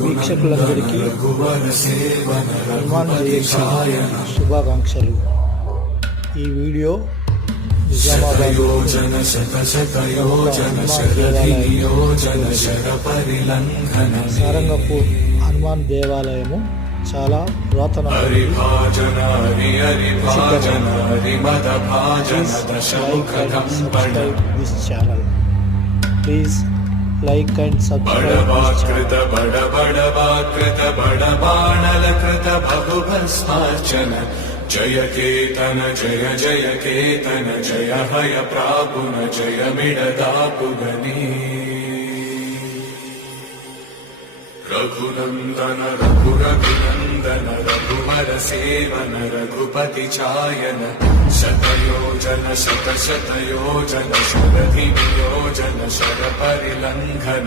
వీక్షకులందరికీ హనుమాన్ జయంతి శుభాకాంక్షలు. ఈ వీడియో నిజామాబాద్ సారంగపూర్ హనుమాన్ దేవాలయము చాలా this channel please like and subscribe बडवाकृत बडबडवाकृत बडबाणलकृत बहुभस्मार्चन जय केतन जय जय केतन जय हय प्रापुन जय मिडदापुगनी रघुनन्दन रघुरघुनन्दन रघुवर सेवन रघुपति चायन शतयोजन शत शतयोजन జన శర పరిలంఘన